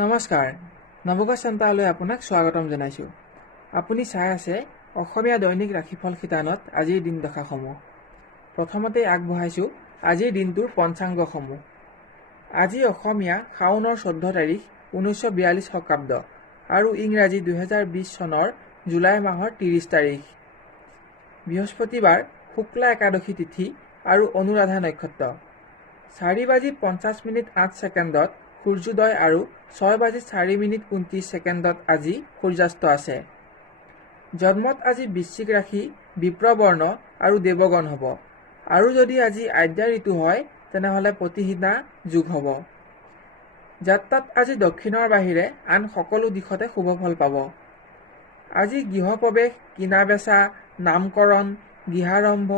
নমস্কাৰ, নৱগছ চেণ্টাৰলৈ আপোনাক স্বাগতম জনাইছোঁ। আপুনি চাই আছে অসমীয়া দৈনিক ৰাশিফল শিতানত আজিৰ দিন দশাসমূহ। প্ৰথমতে আগবঢ়াইছোঁ আজিৰ দিনটোৰ পঞ্চাংগসমূহ। আজি অসমীয়া শাওনৰ 14 তাৰিখ 1942 শকাব্দ আৰু ইংৰাজী 2020 চনৰ জুলাই মাহৰ 30 তাৰিখ। বৃহস্পতিবাৰ, শুক্লা একাদশী তিথি আৰু অনুৰাধা নক্ষত্ৰ। 4:50:08 সূৰ্যোদয় আৰু 6:04:29 আজি সূৰ্যাস্ত আছে। জন্মত আজি বৃশ্চিক ৰাশি, বিপ্ৰবৰ্ণ আৰু দেৱগণ হ'ব। আৰু যদি আজি আদ্যা ঋতু হয় তেনেহ'লে প্ৰতিহিতা যোগ হ'ব। যাত্ৰাত আজি দক্ষিণৰ বাহিৰে আন সকলো দিশতে শুভফল পাব। আজি গৃহপ্ৰৱেশ, কিনা বেচা, নামকৰণ, গৃহাৰম্ভ,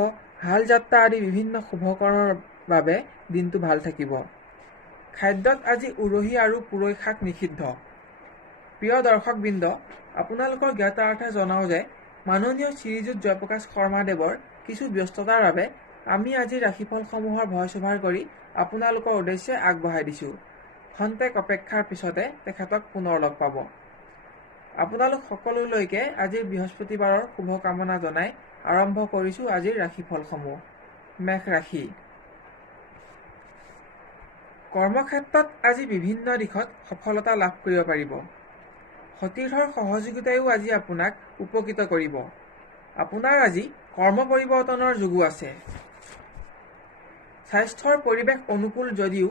হাল যাত্ৰা আদি বিভিন্ন শুভকৰণৰ বাবে দিনটো ভাল থাকিব। খাদ্যত আজি উৰহি আৰু পুৰৈ শাক নিষিদ্ধ। প্ৰিয় দৰ্শকবৃন্দ, আপোনালোকৰ জ্ঞাতাৰ্থে জনাওঁ যে মাননীয় শ্ৰীযুত জয়প্ৰকাশ শৰ্মাদেৱৰ কিছু ব্যস্ততাৰ বাবে আমি আজি ৰাশিফলসমূহৰ ভইচঅভাৰ কৰি আপোনালোকৰ উদ্দেশ্যে আগবঢ়াই দিছোঁ। খন্তেক অপেক্ষাৰ পিছতে তেখেতক পুনৰ লগ পাব। আপোনালোক সকলোলৈকে আজিৰ বৃহস্পতিবাৰৰ শুভকামনা জনাই আৰম্ভ কৰিছোঁ আজিৰ ৰাশিফলসমূহ। মেষ ৰাশি। কৰ্মক্ষেত্ৰত আজি বিভিন্ন দিশত সফলতা লাভ কৰিব পাৰিব। সতীৰ্থৰ সহযোগিতায়ো আজি আপোনাক উপকৃত কৰিব। আপোনাৰ আজি কৰ্ম পৰিৱৰ্তনৰ যোগো আছে। স্বাস্থ্যৰ পৰিৱেশ অনুকূল যদিও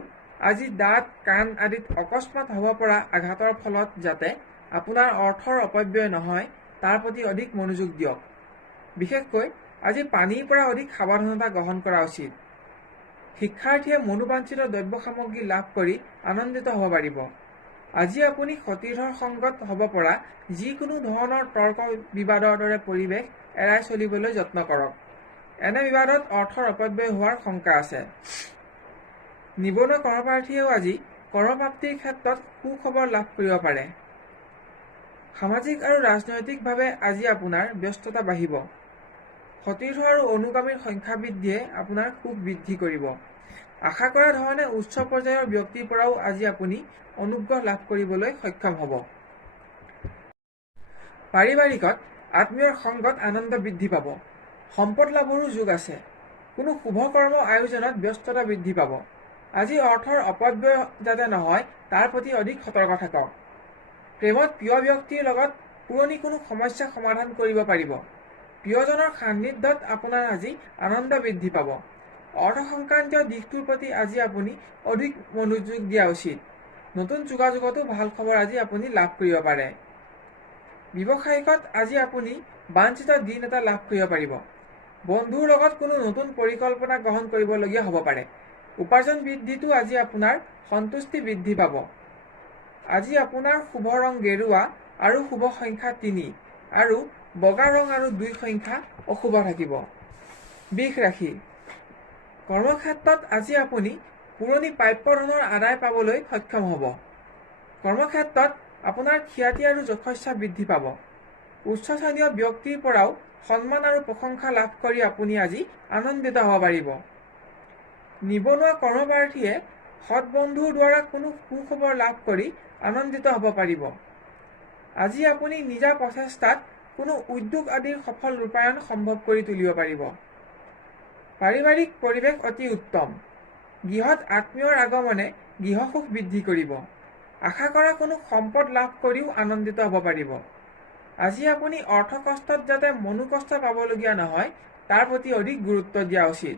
আজি দাঁত, কাণ আদিত অকস্মাৎ হ'ব পৰা আঘাতৰ ফলত যাতে আপোনাৰ অৰ্থৰ অপব্যয় নহয় তাৰ প্ৰতি অধিক মনোযোগ দিয়ক। বিশেষকৈ আজি পানীৰ পৰা অধিক সাৱধানতা গ্ৰহণ কৰা উচিত। শিক্ষাৰ্থীয়ে মনোবাঞ্ছিত দ্ৰব্য সামগ্ৰী লাভ কৰি আনন্দিত হ'ব পাৰিব। আজি আপুনি সতীৰ্থৰ সংগত হ'ব পৰা যিকোনো ধৰণৰ তৰ্ক বিবাদৰ দৰে পৰিৱেশ এৰাই চলিবলৈ যত্ন কৰক। এনে বিবাদত অৰ্থৰ অপব্যয় হোৱাৰ শংকা আছে। নিবনুৱা কৰ্মপ্ৰাৰ্থীয়েও আজি কৰ্মপ্ৰাপ্তিৰ ক্ষেত্ৰত সুখবৰ লাভ কৰিব পাৰে। সামাজিক আৰু ৰাজনৈতিকভাৱে আজি আপোনাৰ ব্যস্ততা বাঢ়িব। সতীৰ্থ আৰু অনুগামীৰ সংখ্যা বৃদ্ধিয়ে আপোনাৰ সুখ বৃদ্ধি কৰিব। আশা কৰা ধৰণে উচ্চ পৰ্যায়ৰ ব্যক্তিৰ পৰাও আজি আপুনি অনুগ্ৰহ লাভ কৰিবলৈ সক্ষম হ'ব। পাৰিবাৰিকত আত্মীয়ৰ সংগত আনন্দ বৃদ্ধি পাব। সম্পদ লাভৰো যোগ আছে। কোনো শুভ কৰ্ম আয়োজনত ব্যস্ততা বৃদ্ধি পাব। আজি অৰ্থৰ অপব্যয় যাতে নহয় তাৰ প্ৰতি অধিক সতৰ্ক থাকক। প্ৰেমত প্ৰিয় ব্যক্তিৰ লগত পুৰণি কোনো সমস্যা সমাধান কৰিব পাৰিব। প্ৰিয়জনৰ সান্নিধ্যত আপোনাৰ আজি আনন্দ বৃদ্ধি পাব। অৰ্থ সংক্ৰান্তীয় দিশটোৰ প্ৰতি আজি আপুনি অধিক মনোযোগ দিয়া উচিত। নতুন যোগাযোগতো ভাল খবৰ আজি আপুনি লাভ কৰিব পাৰে। ব্যৱসায়িকত আজি আপুনি বাঞ্ছিত দিন এটা লাভ কৰিব পাৰিব। বন্ধুৰ লগত কোনো নতুন পৰিকল্পনা গ্ৰহণ কৰিবলগীয়া হ'ব পাৰে। উপাৰ্জন বৃদ্ধিটো আজি আপোনাৰ সন্তুষ্টি বৃদ্ধি পাব। আজি আপোনাৰ শুভ ৰং গেৰুৱা আৰু শুভ সংখ্যা 3 আৰু বগা ৰং আৰু 2 সংখ্যা অশুভ থাকিব। বৃষ ৰাশি। কৰ্মক্ষেত্ৰত আজি আপুনি পুৰণি প্ৰাপ্য ধনৰ আদায় পাবলৈ সক্ষম হ'ব। কৰ্মক্ষেত্ৰত আপোনাৰ খ্যাতি আৰু যশস্যা বৃদ্ধি পাব। উচ্চ শ্ৰেণীয় ব্যক্তিৰ পৰাও সন্মান আৰু প্ৰশংসা লাভ কৰি আপুনি আজি আনন্দিত হ'ব পাৰিব। নিবনুৱা কৰ্মপ্ৰাৰ্থীয়ে সৎ বন্ধুৰ দ্বাৰা কোনো সুখবৰ লাভ কৰি আনন্দিত হ'ব পাৰিব। আজি আপুনি নিজা প্ৰচেষ্টাত কোনো উদ্যোগ আদিৰ সফল ৰূপায়ণ সম্ভৱ কৰি তুলিব পাৰিব। পাৰিবাৰিক পৰিৱেশ অতি উত্তম। গৃহত আত্মীয়ৰ আগমনে গৃহসুখ বৃদ্ধি কৰিব। আশা কৰা কোনো সম্পদ লাভ কৰিও আনন্দিত হ'ব পাৰিব। আজি আপুনি অৰ্থকষ্টত যাতে মনোকষ্ট পাবলগীয়া নহয় তাৰ প্ৰতি অধিক গুৰুত্ব দিয়া উচিত।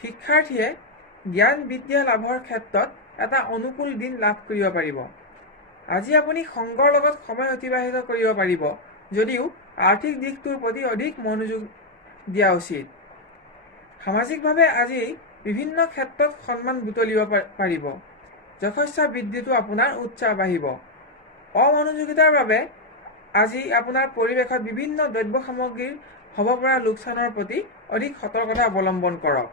শিক্ষাৰ্থীয়ে জ্ঞান বিদ্যা লাভৰ ক্ষেত্ৰত এটা অনুকূল দিন লাভ কৰিব পাৰিব। আজি আপুনি সংগৰ লগত সময় অতিবাহিত কৰিব পাৰিব যদিও আৰ্থিক দিশটোৰ প্ৰতি অধিক মনোযোগ দিয়া উচিত। সামাজিকভাৱে আজি বিভিন্ন ক্ষেত্ৰত সন্মান বুটলিব পাৰিব। যশস্যা বৃদ্ধিটো আপোনাৰ উৎসাহ বাঢ়িব। অমনোযোগিতাৰ বাবে আজি আপোনাৰ পৰিৱেশত বিভিন্ন দ্ৰব্য সামগ্ৰীৰ হ'ব পৰা লোকচানৰ প্ৰতি অধিক সতৰ্কতা অৱলম্বন কৰক।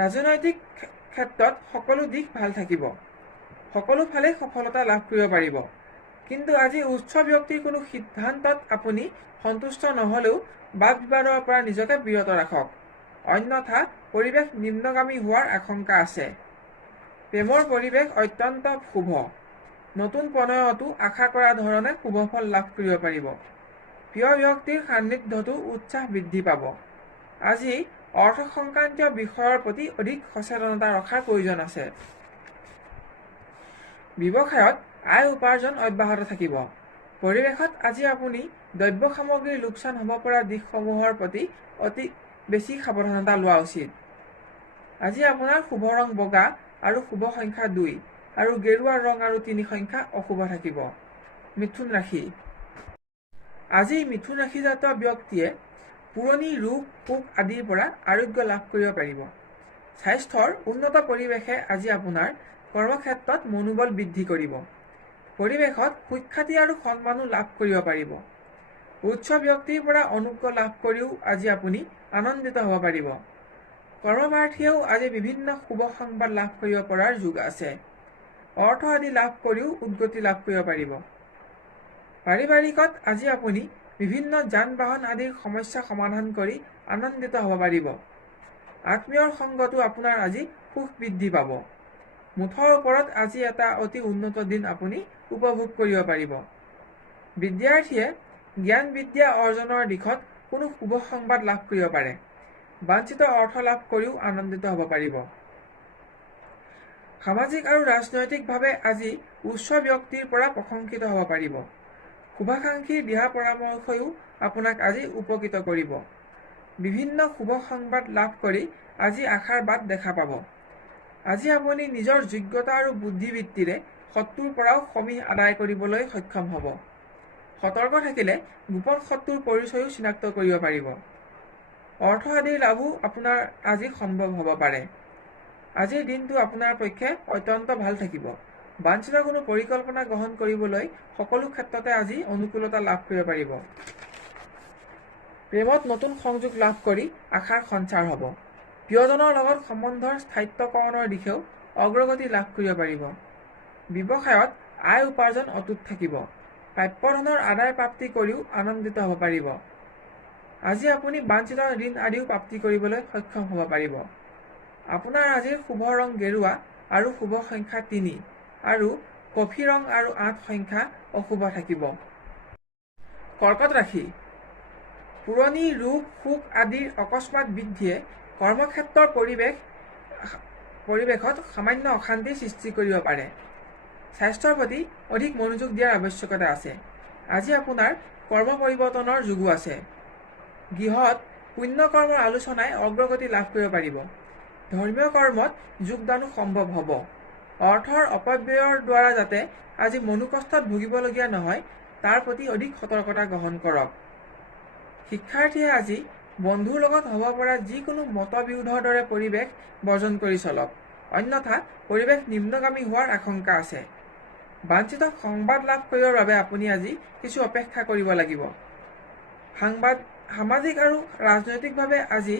ৰাজনৈতিক ক্ষেত্ৰত সকলো দিশ ভাল থাকিব। সকলো ফালে সফলতা লাভ কৰিব পাৰিব। কিন্তু আজি উচ্চ ব্যক্তিৰ কোনো সিদ্ধান্তত আপুনি সন্তুষ্ট নহ'লেও বাদ বিবাদৰ পৰা নিজকে বিৰত ৰাখক। অন্যথা পৰিৱেশ নিম্নগামী হোৱাৰ আশংকা আছে। প্ৰেমৰ পৰিৱেশ অত্যন্ত শুভ। নতুন প্ৰণয়তো আশা কৰা ধৰণে শুভফল লাভ কৰিব পাৰিব। প্ৰিয় ব্যক্তিৰ সান্নিধ্যতো উৎসাহ বৃদ্ধি পাব। আজি অৰ্থ সংক্ৰান্তীয় বিষয়ৰ প্ৰতি অধিক সচেতনতা ৰখাৰ প্ৰয়োজন আছে। ব্যৱসায়ত আয় উপাৰ্জন অব্যাহত থাকিব। পৰিৱেশত আজি আপুনি দ্ৰব্য সামগ্ৰীৰ লোকচান হ'ব পৰা দিশসমূহৰ প্ৰতি অতি বেছি সাৱধানতা লোৱা উচিত। আজি আপোনাৰ শুভ ৰং বগা আৰু শুভ সংখ্যা 2 আৰু গেৰুৱা ৰং আৰু 3 সংখ্যা অশুভ থাকিব। মিথুন ৰাশি। আজি মিথুন ৰাশিজাত ব্যক্তিয়ে পুৰণি ৰোগ শোক আদিৰ পৰা আৰোগ্য লাভ কৰিব পাৰিব। স্বাস্থ্যৰ উন্নত পৰিৱেশে আজি আপোনাৰ কৰ্মক্ষেত্ৰত মনোবল বৃদ্ধি কৰিব। পৰিৱেশত সুখ্যাতি আৰু সন্মানো লাভ কৰিব পাৰিব। উচ্চ ব্যক্তিৰ পৰা অনুগ্ৰহ লাভ কৰিও আজি আপুনি আনন্দিত হ'ব পাৰিব। কৰ্মপ্ৰাৰ্থীয়েও আজি বিভিন্ন শুভ সংবাদ লাভ কৰিব পৰাৰ যোগ আছে। অৰ্থ আদি লাভ কৰিও উদ্গতি লাভ কৰিব পাৰিব। পাৰিবাৰিকত আজি আপুনি বিভিন্ন যান বাহন আদিৰ সমস্যা সমাধান কৰি আনন্দিত হ'ব পাৰিব। আত্মীয়ৰ সংগতো আপোনাৰ আজি সুখ বৃদ্ধি পাব। মুঠৰ ওপৰত আজি এটা অতি উন্নত দিন আপুনি উপভোগ কৰিব পাৰিব। বিদ্যাৰ্থীয়ে জ্ঞান বিদ্যা অৰ্জনৰ দিশত কোনো শুভ সংবাদ লাভ কৰিব পাৰে। বাঞ্ছিত অৰ্থ লাভ কৰিও আনন্দিত হ'ব পাৰিব। সামাজিক আৰু ৰাজনৈতিকভাৱে আজি উচ্চ ব্যক্তিৰ পৰা প্ৰশংসিত হ'ব পাৰিব। শুভাকাংক্ষীৰ দিহা পৰামৰ্শও আপোনাক আজি উপকৃত কৰিব। বিভিন্ন শুভ সংবাদ লাভ কৰি আজি আশাৰ বাট দেখা পাব। আজি আপুনি নিজৰ যোগ্যতা আৰু বুদ্ধিবৃত্তিৰে শত্ৰুৰ পৰাও সমীহ আদায় কৰিবলৈ সক্ষম হ'ব। সতৰ্ক থাকিলে গোপন শত্ৰুৰ পৰিচয়ও চিনাক্ত কৰিব পাৰিব। অৰ্থ আদিৰ লাভো আপোনাৰ আজি সম্ভৱ হ'ব পাৰে। আজিৰ দিনটো আপোনাৰ পক্ষে অত্যন্ত ভাল থাকিব। বাঞ্ছিত কোনো পৰিকল্পনা গ্ৰহণ কৰিবলৈ সকলো ক্ষেত্ৰতে আজি অনুকূলতা লাভ কৰিব পাৰিব। প্ৰেমত নতুন সংযোগ লাভ কৰি আশাৰ সঞ্চাৰ হ'ব। প্ৰিয়জনৰ লগত সম্বন্ধৰ স্থায়িত্বকৰণৰ দিশেও অগ্ৰগতি লাভ কৰিব পাৰিব। ব্যৱসায়ত আয় উপাৰ্জন অটুট থাকিব। প্ৰাপ্য ধনৰ আদায় প্ৰাপ্তি কৰিও আনন্দিত হ'ব পাৰিব। আজি আপুনি বাঞ্ছিত ঋণ আদিও প্ৰাপ্তি কৰিবলৈ সক্ষম হ'ব পাৰিব। আপোনাৰ আজিৰ শুভ ৰং গেৰুৱা আৰু শুভ সংখ্যা 3 আৰু কফি ৰং আৰু 8 সংখ্যা অশুভ থাকিব। কৰ্কট ৰাশি। পুৰণি ৰোগ শোক আদিৰ অকস্মাৎ বৃদ্ধিয়ে কৰ্মক্ষেত্ৰৰ পৰিৱেশত সামান্য অশান্তিৰ সৃষ্টি কৰিব পাৰে। স্বাস্থ্যৰ প্ৰতি অধিক মনোযোগ দিয়াৰ আৱশ্যকতা আছে। আজি আপোনাৰ কৰ্ম পৰিৱৰ্তনৰ যোগো আছে। গৃহত পুণ্য কৰ্মৰ আলোচনাই অগ্ৰগতি লাভ কৰিব পাৰিব। ধৰ্মীয় কৰ্মত যোগদানো সম্ভৱ হ'ব। অৰ্থৰ অপব্যয়ৰ দ্বাৰা যাতে আজি মনোকষ্টত ভুগিবলগীয়া নহয় তাৰ প্ৰতি অধিক সতৰ্কতা গ্ৰহণ কৰক। শিক্ষাৰ্থীয়ে আজি বন্ধুৰ লগত হ'ব পৰা যিকোনো মতবিৰোধৰ দৰে পৰিৱেশ বৰ্জন কৰি চলক, অন্যথা পৰিৱেশ নিম্নগামী হোৱাৰ আশংকা আছে। বাঞ্ছিত সংবাদ লাভ কৰিবৰ বাবে আপুনি আজি কিছু অপেক্ষা কৰিব লাগিব। সামাজিক আৰু ৰাজনৈতিকভাৱে আজি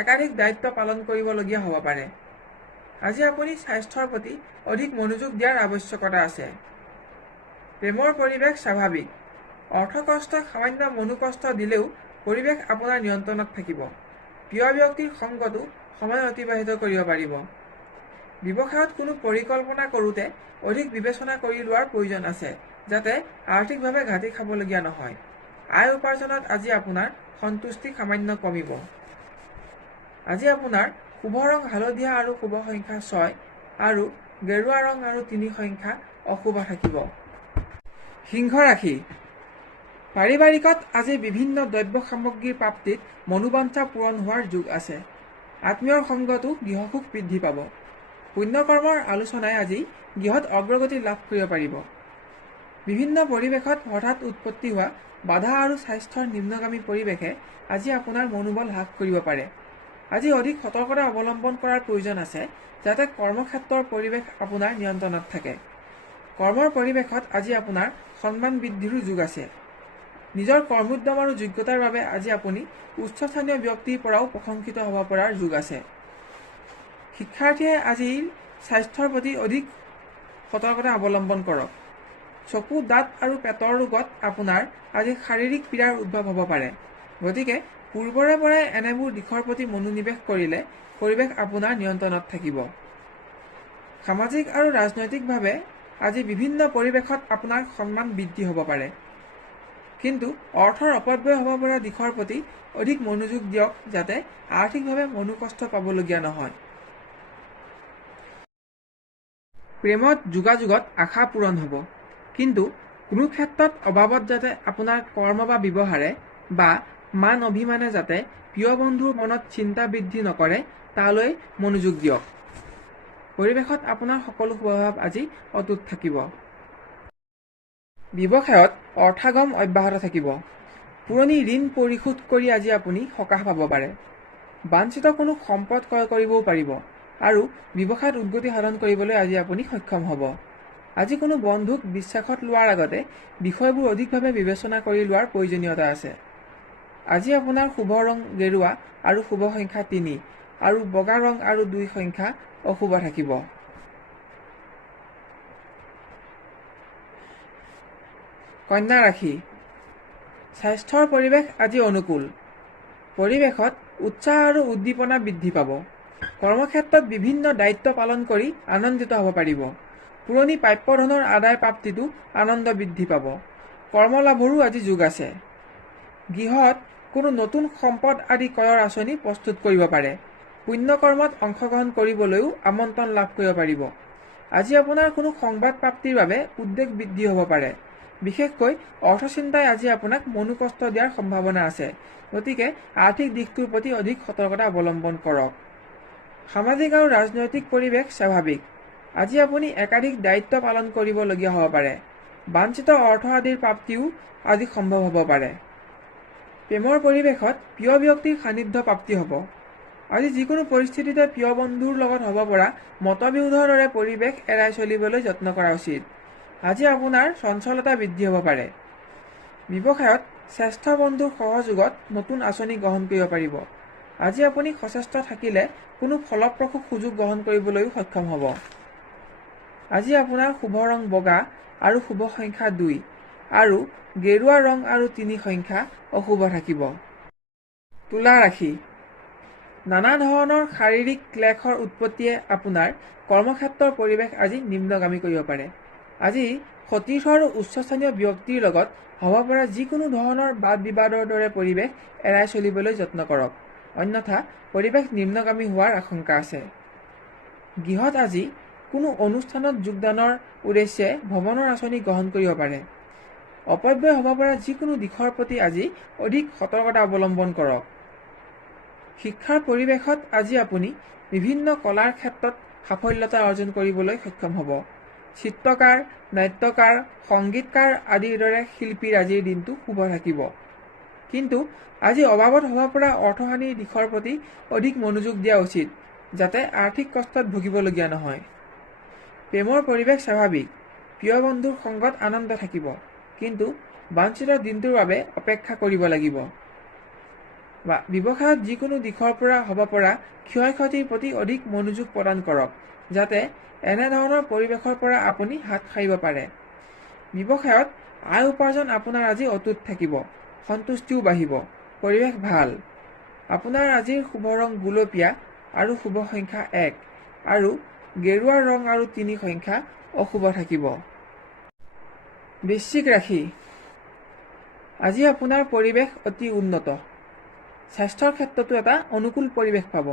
একাধিক দায়িত্ব পালন কৰিবলগীয়া হ'ব পাৰে। আজি আপুনি স্বাস্থ্যৰ প্ৰতি অধিক মনোযোগ দিয়াৰ আৱশ্যকতা আছে। প্ৰেমৰ পৰিৱেশ স্বাভাৱিক। অৰ্থকষ্টই সামান্য মনোকষ্ট দিলেও পৰিৱেশ আপোনাৰ নিয়ন্ত্ৰণত থাকিব। প্ৰিয় ব্যক্তিৰ সংগতো সময় অতিবাহিত কৰিব পাৰিব। ব্যৱসায়ত কোনো পৰিকল্পনা কৰোঁতে অধিক বিবেচনা কৰি লোৱাৰ প্ৰয়োজন আছে যাতে আৰ্থিকভাৱে ঘাটি খাবলগীয়া নহয়। আয় উপাৰ্জনত আজি আপোনাৰ সন্তুষ্টি সামান্য কমিব। আজি আপোনাৰ শুভ ৰং হালধীয়া আৰু শুভ সংখ্যা 6 আৰু গেৰুৱা ৰং আৰু 3 সংখ্যা অশুভ থাকিব। সিংহ ৰাশি। পাৰিবাৰিকত আজি বিভিন্ন দ্ৰব্য সামগ্ৰীৰ প্ৰাপ্তিত মনোবাঞ্ছা পূৰণ হোৱাৰ যোগ আছে। আত্মীয়ৰ সংগতো গৃহসুখ বৃদ্ধি পাব। পুণ্যকৰ্মৰ আলোচনাই আজি গৃহত অগ্ৰগতি লাভ কৰিব পাৰিব। বিভিন্ন পৰিৱেশত হঠাৎ উৎপত্তি হোৱা বাধা আৰু স্বাস্থ্যৰ নিম্নগামী পৰিৱেশে আজি আপোনাৰ মনোবল হ্ৰাস কৰিব পাৰে। আজি অধিক সতৰ্কতা অৱলম্বন কৰাৰ প্ৰয়োজন আছে যাতে কৰ্মক্ষেত্ৰৰ পৰিৱেশ আপোনাৰ নিয়ন্ত্ৰণত থাকে। কৰ্মৰ পৰিৱেশত আজি আপোনাৰ সন্মান বৃদ্ধিৰো যোগ আছে। নিজৰ কৰ্মোদ্যম আৰু যোগ্যতাৰ বাবে আজি আপুনি উচ্চস্থানীয় ব্যক্তিৰ পৰাও প্ৰশংসিত হ'ব পৰাৰ যোগ আছে। শিক্ষাৰ্থীয়ে আজিৰ স্বাস্থ্যৰ প্ৰতি অধিক সতৰ্কতা অৱলম্বন কৰক। চকু দাঁত আৰু পেটৰ ৰোগত আপোনাৰ আজি শাৰীৰিক পীড়াৰ উদ্ভৱ হ'ব পাৰে। গতিকে পূৰ্বৰে পৰাই এনেবোৰ দিশৰ প্ৰতি মনোনিৱেশ কৰিলে পৰিৱেশ আপোনাৰ নিয়ন্ত্ৰণত থাকিব। সামাজিক আৰু ৰাজনৈতিকভাৱে আজি বিভিন্ন পৰিৱেশত আপোনাৰ সন্মান বৃদ্ধি হ'ব পাৰে, কিন্তু অৰ্থৰ অপব্যয় হ'ব পৰা দিশৰ প্ৰতি অধিক মনোযোগ দিয়ক যাতে আৰ্থিকভাৱে মনোকষ্ট পাবলগীয়া নহয়। প্ৰেমত যোগাযোগত আশা পূৰণ হ'ব, কিন্তু কোনো ক্ষেত্ৰত অভাৱত যাতে আপোনাৰ কৰ্ম বা ব্যৱহাৰে বা মান অভিমানে যাতে প্ৰিয় বন্ধুৰ মনত চিন্তা বৃদ্ধি নকৰে তালৈ মনোযোগ দিয়ক। পৰিৱেশত আপোনাৰ সকলো স্বভাৱ আজি অটুট থাকিব। ব্যৱসায়ত অৰ্থাগম অব্যাহত থাকিব। পুৰণি ঋণ পৰিশোধ কৰি আজি আপুনি সকাহ পাব পাৰে। বাঞ্ছিত কোনো সম্পদ ক্ৰয় কৰিবও পাৰিব আৰু ব্যৱসায়ত উদ্গতি সাধন কৰিবলৈ আজি আপুনি সক্ষম হ'ব। আজি কোনো বন্ধুক বিশ্বাসত লোৱাৰ আগতে বিষয়বোৰ অধিকভাৱে বিবেচনা কৰি লোৱাৰ প্ৰয়োজনীয়তা আছে। আজি আপোনাৰ শুভ ৰং গেৰুৱা আৰু শুভ সংখ্যা 3 আৰু বগা ৰং আৰু 2 সংখ্যা অশুভ থাকিব। কন্যা ৰাশি। স্বাস্থ্যৰ পৰিৱেশ আজি অনুকূল। পৰিৱেশত উৎসাহ আৰু উদ্দীপনা বৃদ্ধি পাব। কৰ্মক্ষেত্ৰত বিভিন্ন দায়িত্ব পালন কৰি আনন্দিত হ'ব পাৰিব। পুৰণি প্ৰাপ্য ধনৰ আদায় প্ৰাপ্তিটো আনন্দ বৃদ্ধি পাব। কৰ্মলাভৰো আজি যোগ আছে। গৃহত কোনো নতুন সম্পদ আদি ক্ৰয়ৰ আঁচনি প্ৰস্তুত কৰিব পাৰে। পুণ্যকৰ্মত অংশগ্ৰহণ কৰিবলৈও আমন্ত্ৰণ লাভ কৰিব পাৰিব। আজি আপোনাৰ কোনো সংবাদ প্ৰাপ্তিৰ বাবে উদ্বেগ বৃদ্ধি হ'ব পাৰে। বিশেষকৈ অৰ্থচিন্তাই আজি আপোনাক মনোকষ্ট দিয়াৰ সম্ভাৱনা আছে, গতিকে আৰ্থিক দিশটোৰ প্ৰতি অধিক সতৰ্কতা অৱলম্বন কৰক। সামাজিক আৰু ৰাজনৈতিক পৰিৱেশ স্বাভাৱিক। আজি আপুনি একাধিক দায়িত্ব পালন কৰিবলগীয়া হ'ব পাৰে। বাঞ্ছিত অৰ্থ আদিৰ প্ৰাপ্তিও আজি সম্ভৱ হ'ব পাৰে। প্ৰেমৰ পৰিৱেশত প্ৰিয় ব্যক্তিৰ সান্নিধ্য প্ৰাপ্তি হ'ব। আজি যিকোনো পৰিস্থিতিতে প্ৰিয় বন্ধুৰ লগত হ'ব পৰা মতবিৰোধৰ দৰে পৰিৱেশ এৰাই চলিবলৈ যত্ন কৰা উচিত। আজি আপোনাৰ চঞ্চলতা বৃদ্ধি হ'ব পাৰে। ব্যৱসায়ত শ্ৰেষ্ঠ বন্ধুৰ সহযোগত নতুন আঁচনি গ্ৰহণ কৰিব পাৰিব। আজি আপুনি সচেষ্ট থাকিলে কোনো ফলপ্ৰসূ সুযোগ গ্ৰহণ কৰিবলৈও সক্ষম হ'ব। আজি আপোনাৰ শুভ ৰং বগা আৰু শুভ সংখ্যা 2 আৰু গেৰুৱা ৰং আৰু 3 সংখ্যা অশুভ থাকিব। তুলা ৰাশি। নানা ধৰণৰ শাৰীৰিক ক্লেশৰ উৎপত্তিয়ে আপোনাৰ কৰ্মক্ষেত্ৰৰ পৰিৱেশ আজি নিম্নগামী কৰিব পাৰে। আজি সতীৰ্থ আৰু উচ্চস্থানীয় ব্যক্তিৰ লগত হ'ব পৰা যিকোনো ধৰণৰ বাদ বিবাদৰ দৰে পৰিৱেশ এৰাই চলিবলৈ যত্ন কৰক, অন্যথা পৰিৱেশ নিম্নগামী হোৱাৰ আশংকা আছে। গৃহত আজি কোনো অনুষ্ঠানত যোগদানৰ উদ্দেশ্যে ভ্ৰমণৰ আঁচনি গ্ৰহণ কৰিব পাৰে। অপব্যয় হ'ব পৰা যিকোনো দিশৰ প্ৰতি আজি অধিক সতৰ্কতা অৱলম্বন কৰক। শিক্ষাৰ পৰিৱেশত আজি আপুনি বিভিন্ন কলাৰ ক্ষেত্ৰত সাফল্যতা অৰ্জন কৰিবলৈ সক্ষম হ'ব। চিত্ৰকাৰ, নাট্যকাৰ, সংগীতকাৰ আদিৰ দৰে শিল্পীৰ আজিৰ দিনটো শুভ থাকিব। কিন্তু আজি অভাৱত হ'ব পৰা অৰ্থহানিৰ দিশৰ প্ৰতি অধিক মনোযোগ দিয়া উচিত, যাতে আৰ্থিক কষ্টত ভুগিবলগীয়া নহয়। প্ৰেমৰ পৰিৱেশ স্বাভাৱিক। প্ৰিয় বন্ধুৰ সংগত আনন্দ থাকিব, কিন্তু বাঞ্ছিত দিনটোৰ বাবে অপেক্ষা কৰিব লাগিব। ব্যৱসায়ত যিকোনো দিশৰ পৰা হ'ব পৰা ক্ষয় ক্ষতিৰ প্ৰতি অধিক মনোযোগ প্ৰদান কৰক, যাতে এনেধৰণৰ পৰিৱেশৰ পৰা আপুনি হাত সাৰিব পাৰে। ব্যৱসায়ত আয় উপাৰ্জন আপোনাৰ আজি অটুট থাকিব, সন্তুষ্টিও বাঢ়িব, পৰিৱেশ ভাল। আপোনাৰ আজিৰ শুভ ৰং গুলপীয়া আৰু শুভ সংখ্যা 1 আৰু গেৰুৱা ৰং আৰু 3 সংখ্যা অশুভ থাকিব। বৃশ্চিক ৰাশি। আজি আপোনাৰ পৰিৱেশ অতি উন্নত। স্বাস্থ্যৰ ক্ষেত্ৰতো এটা অনুকূল পৰিৱেশ পাব।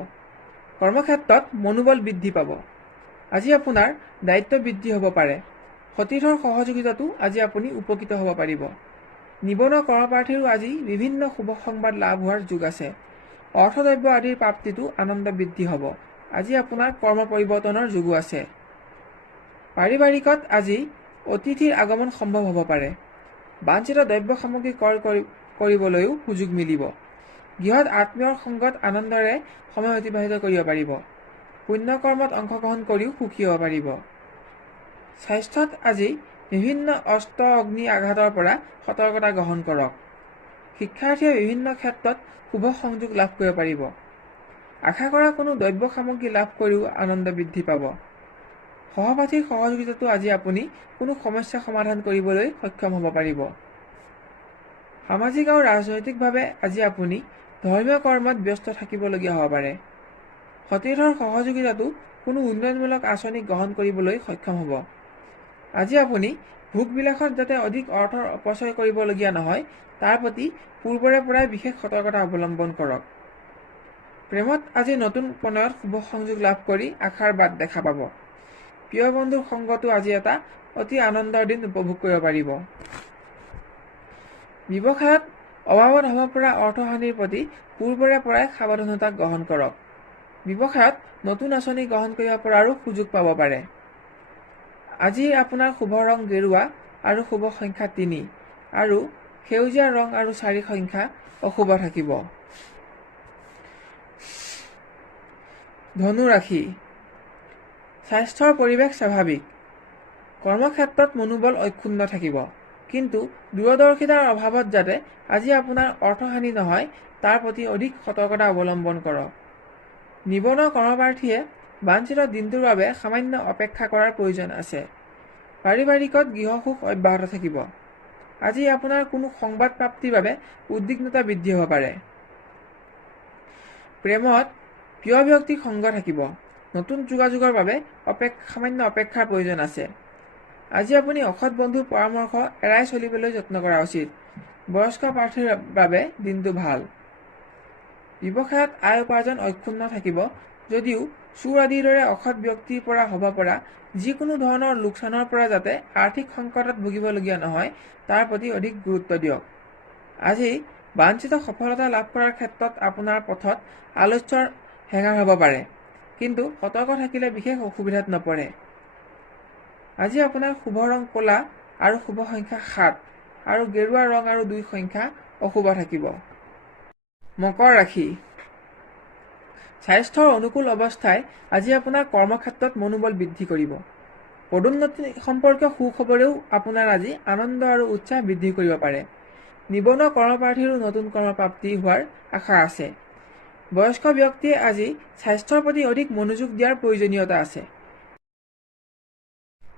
কৰ্মক্ষেত্ৰত মনোবল বৃদ্ধি পাব। আজি আপোনাৰ দায়িত্ব বৃদ্ধি হ'ব পাৰে। সতীৰ্থৰ সহযোগিতাতো আজি আপুনি উপকৃত হ'ব পাৰিব। নিবনুৱা কৰ্মপ্ৰাৰ্থীৰো আজি বিভিন্ন শুভ সংবাদ লাভ হোৱাৰ যোগ আছে। অৰ্থদ্ৰব্য আদিৰ প্ৰাপ্তিতো আনন্দ বৃদ্ধি হ'ব। আজি আপোনাৰ কৰ্ম পৰিৱৰ্তনৰ যোগো আছে। পাৰিবাৰিকত আজি অতিথিৰ আগমন সম্ভৱ হ'ব পাৰে। বাঞ্ছিত দ্ৰব্য সামগ্ৰী ক্ৰয় কৰিবলৈও সুযোগ মিলিব। গৃহত আত্মীয়ৰ সংগত আনন্দৰে সময় অতিবাহিত কৰিব পাৰিব। পুণ্যকৰ্মত অংশগ্ৰহণ কৰিও সুখী হ'ব পাৰিব। স্বাস্থ্যত আজি বিভিন্ন অস্ত্ৰ অগ্নি আঘাতৰ পৰা সতৰ্কতা গ্ৰহণ কৰক। শিক্ষাৰ্থীয়ে বিভিন্ন ক্ষেত্ৰত শুভ সংযোগ লাভ কৰিব পাৰিব। আশা কৰা কোনো দ্ৰব্য সামগ্ৰী লাভ কৰিও আনন্দ বৃদ্ধি পাব। সহপাঠীৰ সহযোগিতাতো আজি আপুনি কোনো সমস্যা সমাধান কৰিবলৈ সক্ষম হ'ব পাৰিব। সামাজিক আৰু ৰাজনৈতিকভাৱে আজি আপুনি ধৰ্মীয় কৰ্মত ব্যস্ত থাকিবলগীয়া হ'ব পাৰে। সতীৰ্থৰ সহযোগিতাতো কোনো উন্নয়নমূলক আঁচনি গ্ৰহণ কৰিবলৈ সক্ষম হ'ব। আজি আপুনি ভোগবিলাসত যাতে অধিক অৰ্থৰ অপচয় কৰিবলগীয়া নহয় তাৰ প্ৰতি পূৰ্বৰে পৰাই বিশেষ সতৰ্কতা অৱলম্বন কৰক। প্ৰেমত আজি নতুন প্ৰণয়ত শুভ সংযোগ লাভ কৰি আশাৰ বাট দেখা পাব। প্ৰিয় বন্ধুৰ সংগতো আজি এটা অতি আনন্দৰ দিন উপভোগ কৰিব পাৰিব। ব্যৱসায়ত অভাৱত হ'ব পৰা অৰ্থহানিৰ প্ৰতি পূৰ্বৰে পৰাই সাৱধানতা গ্ৰহণ কৰক। ব্যৱসায়ত নতুন আঁচনি গ্ৰহণ কৰিব পৰাৰো সুযোগ পাব পাৰে। আজি আপোনাৰ শুভ ৰং গেৰুৱা আৰু শুভ সংখ্যা 3 আৰু সেউজীয়া ৰং আৰু 4 সংখ্যা অশুভ থাকিব। ধনু ৰাশি। স্বাস্থ্যৰ পৰিৱেশ স্বাভাৱিক। কৰ্মক্ষেত্ৰত মনোবল অক্ষুণ্ণ থাকিব, কিন্তু দূৰদৰ্শিতাৰ অভাৱত যাতে আজি আপোনাৰ অৰ্থহানি নহয় তাৰ প্ৰতি অধিক সতৰ্কতা অৱলম্বন কৰক। নিবনুৱা কৰ্মপ্ৰাৰ্থীয়ে বাঞ্ছিত দিনটোৰ বাবে সামান্য অপেক্ষা কৰাৰ প্ৰয়োজন আছে। পাৰিবাৰিকত গৃহসুখ অব্যাহত থাকিব। আজি আপোনাৰ কোনো সংবাদ প্ৰাপ্তিৰ বাবে উদ্বিগ্নতা বৃদ্ধি হ'ব পাৰে। প্ৰেমত প্ৰিয় ব্যক্তিৰ সংগ থাকিব। নতুন যোগাযোগৰ বাবে সামান্য অপেক্ষাৰ প্ৰয়োজন আছে। আজি আপুনি অসৎ বন্ধুৰ পৰামৰ্শ এৰাই চলিবলৈ যত্ন কৰা উচিত। বয়স্ক প্ৰাৰ্থীৰ বাবে দিনটো ভাল। ব্যৱসায়ত আয় উপাৰ্জন অক্ষুণ্ণ থাকিব যদিও চোৰ আদিৰ দৰে অসৎ ব্যক্তিৰ পৰা হ'ব পৰা যিকোনো ধৰণৰ লোকচানৰ পৰা যাতে আৰ্থিক সংকটত ভুগিবলগীয়া নহয় তাৰ প্ৰতি অধিক গুৰুত্ব দিয়ক। আজি বাঞ্ছিত সফলতা লাভ কৰাৰ ক্ষেত্ৰত আপোনাৰ পথত আলস্যৰ হেঙাৰ হ'ব পাৰে, কিন্তু সতৰ্ক থাকিলে বিশেষ অসুবিধাত নপৰে। আজি আপোনাৰ শুভ ৰং ক'লা আৰু শুভ সংখ্যা 7 আৰু গেৰুৱা ৰং আৰু 2 সংখ্যা অশুভ থাকিব। মকৰ ৰাশি। স্বাস্থ্যৰ অনুকূল অৱস্থাই আজি আপোনাৰ কৰ্মক্ষেত্ৰত মনোবল বৃদ্ধি কৰিব। পদোন্নতি সম্পৰ্কীয় সুখবৰেও আপোনাৰ আজি আনন্দ আৰু উৎসাহ বৃদ্ধি কৰিব পাৰে। নিবনুৱা কৰ্মপ্ৰাৰ্থীৰো নতুন কৰ্মপ্ৰাপ্তি হোৱাৰ আশা আছে। বয়স্ক ব্যক্তিয়ে আজি স্বাস্থ্যৰ প্ৰতি অধিক মনোযোগ দিয়াৰ প্ৰয়োজনীয়তা আছে।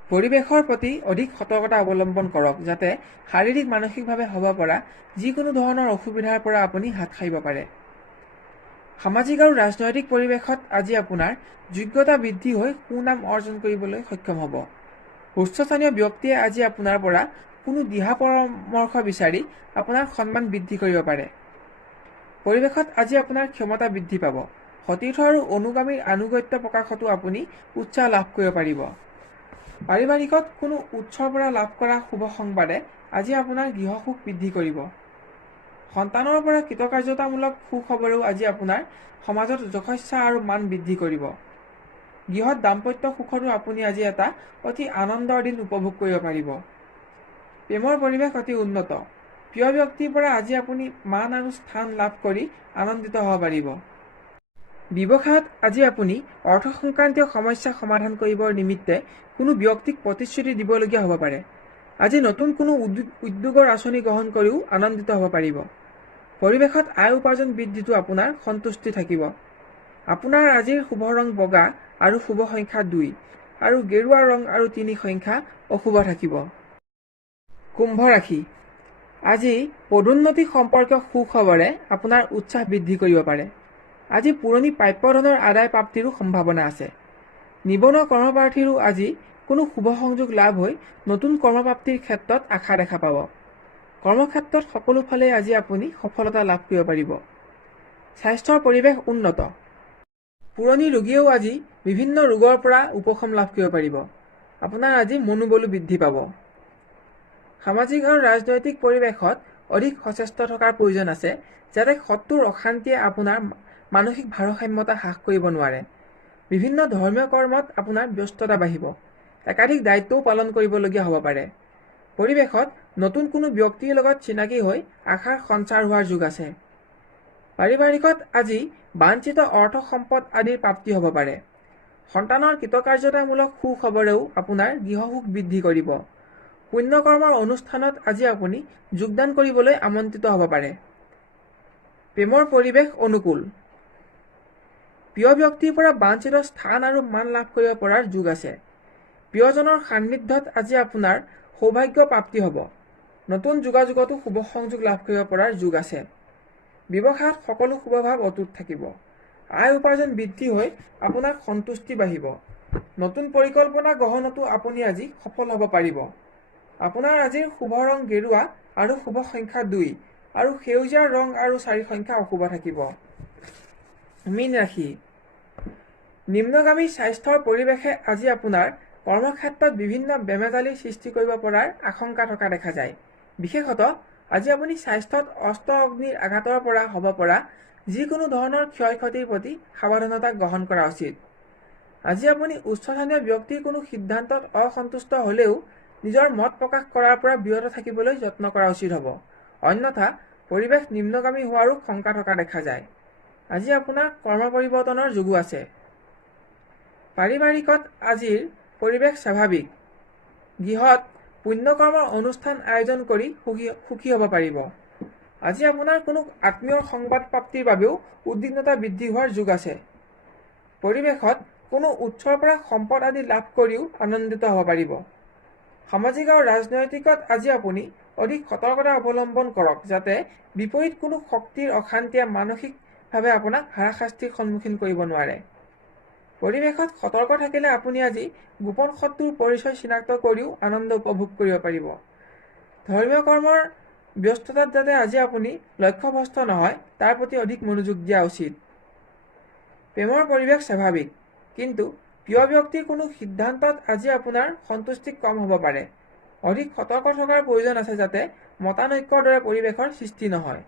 পৰিৱেশৰ প্ৰতি অধিক সতৰ্কতা অৱলম্বন কৰক যাতে শাৰীৰিক মানসিকভাৱে হ'ব পৰা যিকোনো ধৰণৰ অসুবিধাৰ পৰা আপুনি হাত সাৰিব পাৰে। সামাজিক আৰু ৰাজনৈতিক পৰিৱেশত আজি আপোনাৰ যোগ্যতা বৃদ্ধি হৈ সুনাম অৰ্জন কৰিবলৈ সক্ষম হ'ব। উচ্চস্থানীয় ব্যক্তিয়ে আজি আপোনাৰ পৰা কোনো দিহা পৰামৰ্শ বিচাৰি আপোনাৰ সন্মান বৃদ্ধি কৰিব পাৰে। পৰিৱেশত আজি আপোনাৰ ক্ষমতা বৃদ্ধি পাব। সতীৰ্থ আৰু অনুগামীৰ আনুগত্য প্ৰকাশতো আপুনি উৎসাহ লাভ কৰিব পাৰিব। পাৰিবাৰিকত কোনো উৎসৰ পৰা লাভ কৰা শুভ সংবাদে আজি আপোনাৰ গৃহসুখ বৃদ্ধি কৰিব। সন্তানৰ পৰা কৃতকাৰ্যতামূলক সুখবৰেও আজি আপোনাৰ সমাজত যশস্যা আৰু মান বৃদ্ধি কৰিব। গৃহত দাম্পত্য সুখতো আপুনি আজি এটা অতি আনন্দৰ দিন উপভোগ কৰিব পাৰিব। প্ৰেমৰ পৰিৱেশ অতি উন্নত। প্ৰিয় ব্যক্তিৰ পৰা আজি আপুনি মান আৰু স্থান লাভ কৰি আনন্দিত হ'ব পাৰিব। ব্যৱসায়ত আজি আপুনি অৰ্থ সংক্ৰান্তীয় সমস্যা সমাধান কৰিবৰ নিমিত্তে কোনো ব্যক্তিক প্ৰতিশ্ৰুতি দিবলগীয়া হ'ব পাৰে। আজি নতুন কোনো উদ্যোগৰ আঁচনি গ্ৰহণ কৰিও আনন্দিত হ'ব পাৰিব। পৰিৱেশত আয় উপাৰ্জন বৃদ্ধিটো আপোনাৰ সন্তুষ্টি থাকিব। আপোনাৰ আজিৰ শুভ ৰং বগা আৰু শুভ সংখ্যা 2 আৰু গেৰুৱা ৰং আৰু 3 সংখ্যা অশুভ থাকিব। কুম্ভ ৰাশি। আজি পদোন্নতি সম্পৰ্কীয় সুখবৰে আপোনাৰ উৎসাহ বৃদ্ধি কৰিব পাৰে। আজি পুৰণি প্ৰাপ্যধনৰ আদায় প্ৰাপ্তিৰো সম্ভাৱনা আছে। নিবনুৱা কৰ্মপ্ৰাৰ্থীৰো আজি কোনো শুভ সংযোগ লাভ হৈ নতুন কৰ্মপ্ৰাপ্তিৰ ক্ষেত্ৰত আশা দেখা পাব। কৰ্মক্ষেত্ৰত সকলো ফালে আজি আপুনি সফলতা লাভ কৰিব পাৰিব। স্বাস্থ্যৰ পৰিৱেশ উন্নত। পুৰণি ৰোগীয়েও আজি বিভিন্ন ৰোগৰ পৰা উপশম লাভ কৰিব পাৰিব। আপোনাৰ আজি মনোবলো বৃদ্ধি পাব। সামাজিক আৰু ৰাজনৈতিক পৰিৱেশত অধিক সচেষ্ট থকাৰ প্ৰয়োজন আছে যাতে শত্ৰুৰ অশান্তিয়ে আপোনাৰ মানসিক ভাৰসাম্যতা হ্ৰাস কৰিব নোৱাৰে। বিভিন্ন ধৰ্মীয় কৰ্মত আপোনাৰ ব্যস্ততা বাঢ়িব। একাধিক দায়িত্বও পালন কৰিবলগীয়া হ'ব পাৰে। পৰিৱেশত নতুন কোনো ব্যক্তিৰ লগত চিনাকি হৈ আশাৰ সঞ্চাৰ হোৱাৰ যোগ আছে। পাৰিবাৰিকত আজি বাঞ্ছিত অৰ্থ সম্পদ আদিৰ প্ৰাপ্তি হ'ব পাৰে। সন্তানৰ কৃতকাৰ্যতামূলক সুখবৰেও আপোনাৰ গৃহসুখ বৃদ্ধি কৰিব। পুণ্যকৰ্মৰ অনুষ্ঠানত আজি আপুনি যোগদান কৰিবলৈ আমন্ত্ৰিত হ'ব পাৰে। প্ৰেমৰ পৰিৱেশ অনুকূল। প্ৰিয় ব্যক্তিৰ পৰা বাঞ্ছিত স্থান আৰু মান লাভ কৰিব পৰাৰ যোগ আছে। প্ৰিয়জনৰ সান্নিধ্যত আজি আপোনাৰ সৌভাগ্য প্ৰাপ্তি হ'ব। নতুন যোগাযোগতো শুভ সংযোগ লাভ কৰিব পৰাৰ যোগ আছে। ব্যৱসায়ত সকলো শুভভাৱ অটুট থাকিব। আয় উপাৰ্জন বৃদ্ধি হৈ আপোনাৰ সন্তুষ্টি বাঢ়িব। নতুন পৰিকল্পনা গ্ৰহণতো আপুনি আজি সফল হ'ব পাৰিব। আপোনাৰ আজিৰ শুভ ৰং গেৰুৱা আৰু শুভ সংখ্যা 2 আৰু সেউজীয়া ৰং আৰু 4 সংখ্যা অশুভ থাকিব। মীন ৰাশি। নিম্নগামী স্বাস্থ্যৰ পৰিৱেশে আজি আপোনাৰ কৰ্মক্ষেত্ৰত বিভিন্ন বেমেজালিৰ সৃষ্টি কৰিব পৰাৰ আশংকা থকা দেখা যায়। বিশেষতঃ আজি আপুনি স্বাস্থ্যত অস্ত্ৰ অগ্নিৰ আঘাতৰ পৰা হ'ব পৰা যিকোনো ধৰণৰ ক্ষয় ক্ষতিৰ প্ৰতি সাৱধানতা গ্ৰহণ কৰা উচিত। আজি আপুনি উচ্চস্থানীয় ব্যক্তিৰ কোনো সিদ্ধান্তত অসন্তুষ্ট হ'লেও নিজৰ মত প্ৰকাশ কৰাৰ পৰা বিৰত থাকিবলৈ যত্ন কৰা উচিত হ'ব। অন্যথা পৰিৱেশ নিম্নগামী হোৱাৰো শংকা থকা দেখা যায়। আজি আপোনাৰ কৰ্ম পৰিৱৰ্তনৰ যোগো আছে। পাৰিবাৰিকত আজিৰ পৰিৱেশ স্বাভাৱিক। গৃহত পুণ্যকৰ্মৰ অনুষ্ঠান আয়োজন কৰি সুখী হ'ব পাৰিব। আজি আপোনাৰ কোনো আত্মীয়ৰ সংবাদ প্ৰাপ্তিৰ বাবেও উদ্বিগ্নতা বৃদ্ধি হোৱাৰ যোগ আছে। পৰিৱেশত কোনো উৎসৰ পৰা সম্পদ আদি লাভ কৰিও আনন্দিত হ'ব পাৰিব। সামাজিক আৰু ৰাজনৈতিকত আজি আপুনি অধিক সতৰ্কতা অৱলম্বন কৰক যাতে বিপৰীত কোনো শক্তিৰ অশান্তিয়ে মানসিকভাৱে আপোনাক হাৰাশাস্তিৰ সন্মুখীন কৰিব নোৱাৰে। পৰিৱেশত সতৰ্ক থাকিলে আপুনি আজি গোপন শত্ৰুৰ পৰিচয় চিনাক্ত কৰিও আনন্দ উপভোগ কৰিব পাৰিব। ধৰ্মীয় কৰ্মৰ ব্যস্ততাত যাতে আজি আপুনি লক্ষ্যভ্ৰষ্ট নহয় তাৰ প্ৰতি অধিক মনোযোগ দিয়া উচিত। প্ৰেমৰ পৰিৱেশ স্বাভাৱিক, কিন্তু প্ৰিয় ব্যক্তিৰ কোনো সিদ্ধান্তত আজি আপোনাৰ সন্তুষ্টি কম হ'ব পাৰে। অধিক সতৰ্ক থকাৰ প্ৰয়োজন আছে যাতে মতানৈক্যৰ দৰে পৰিৱেশৰ সৃষ্টি নহয়।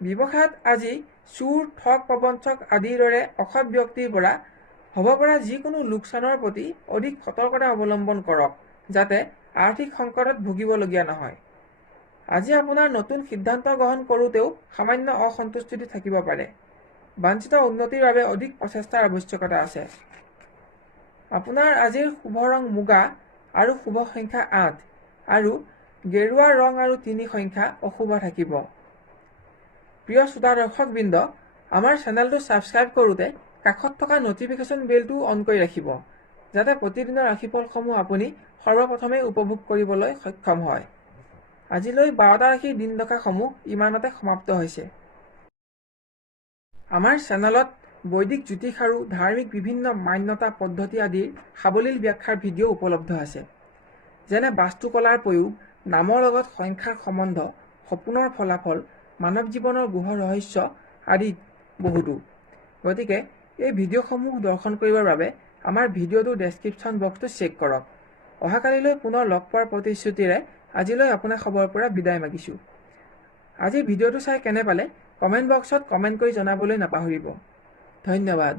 ব্যৱসায়ত আজি চোৰ, ঠগ প্ৰবঞ্চক আদিৰ দৰে অসৎ ব্যক্তিৰ পৰা হ'ব পৰা যিকোনো লোকচানৰ প্ৰতি অধিক সতৰ্কতা অৱলম্বন কৰক যাতে আৰ্থিক সংকটত ভুগিবলগীয়া নহয়। আজি আপোনাৰ নতুন সিদ্ধান্ত গ্ৰহণ কৰোঁতেও সামান্য অসন্তুষ্টি থাকিব পাৰে। বাঞ্ছিত উন্নতিৰ বাবে অধিক প্ৰচেষ্টাৰ আৱশ্যকতা আছে। আপোনাৰ আজিৰ শুভ ৰং মুগা আৰু শুভ সংখ্যা 8 আৰু গেৰুৱা ৰং আৰু 3 সংখ্যা অশুভ থাকিব। প্ৰিয় শ্ৰোতা দৰ্শকবৃন্দ, আমাৰ চেনেলটো ছাবস্ক্ৰাইব কৰোঁতে কাষত থকা নটিফিকেশ্যন বেলটো অন কৰি ৰাখিব যাতে প্ৰতিদিনৰ ৰাশিফলসমূহ আপুনি সৰ্বপ্ৰথমে উপভোগ কৰিবলৈ সক্ষম হয়। আজিলৈ 12টা ৰাশিৰ দিন দশাসমূহ ইমানতে সমাপ্ত হৈছে। আমাৰ চেনেলত বৈদিক জ্যোতিষ আৰু ধাৰ্মিক বিভিন্ন মান্যতা পদ্ধতি আদিৰ সাৱলীল ব্যাখ্যাৰ ভিডিঅ' উপলব্ধ আছে, যেনে বাস্তুকলাৰ প্ৰয়োগ, নামৰ লগত সংখ্যাৰ সম্বন্ধ, সপোনৰ ফলাফল, মানৱ জীৱনৰ গুহ ৰহস্য আদি বহুতো। গতিকে এই ভিডিঅ'সমূহ দৰ্শন কৰিবৰ বাবে আমাৰ ভিডিঅ'টোৰ ডেছক্ৰিপশ্যন বক্সটো চেক কৰক। অহাকালিলৈ পুনৰ লগ পোৱাৰ প্ৰতিশ্ৰুতিৰে আজিলৈ আপোনাক খবৰ পৰা বিদায় মাগিছোঁ। আজি ভিডিঅ'টো চাই কেনে পালে কমেণ্ট বক্সত কমেণ্ট কৰি জনাবলৈ নাপাহৰিব। ধন্যবাদ।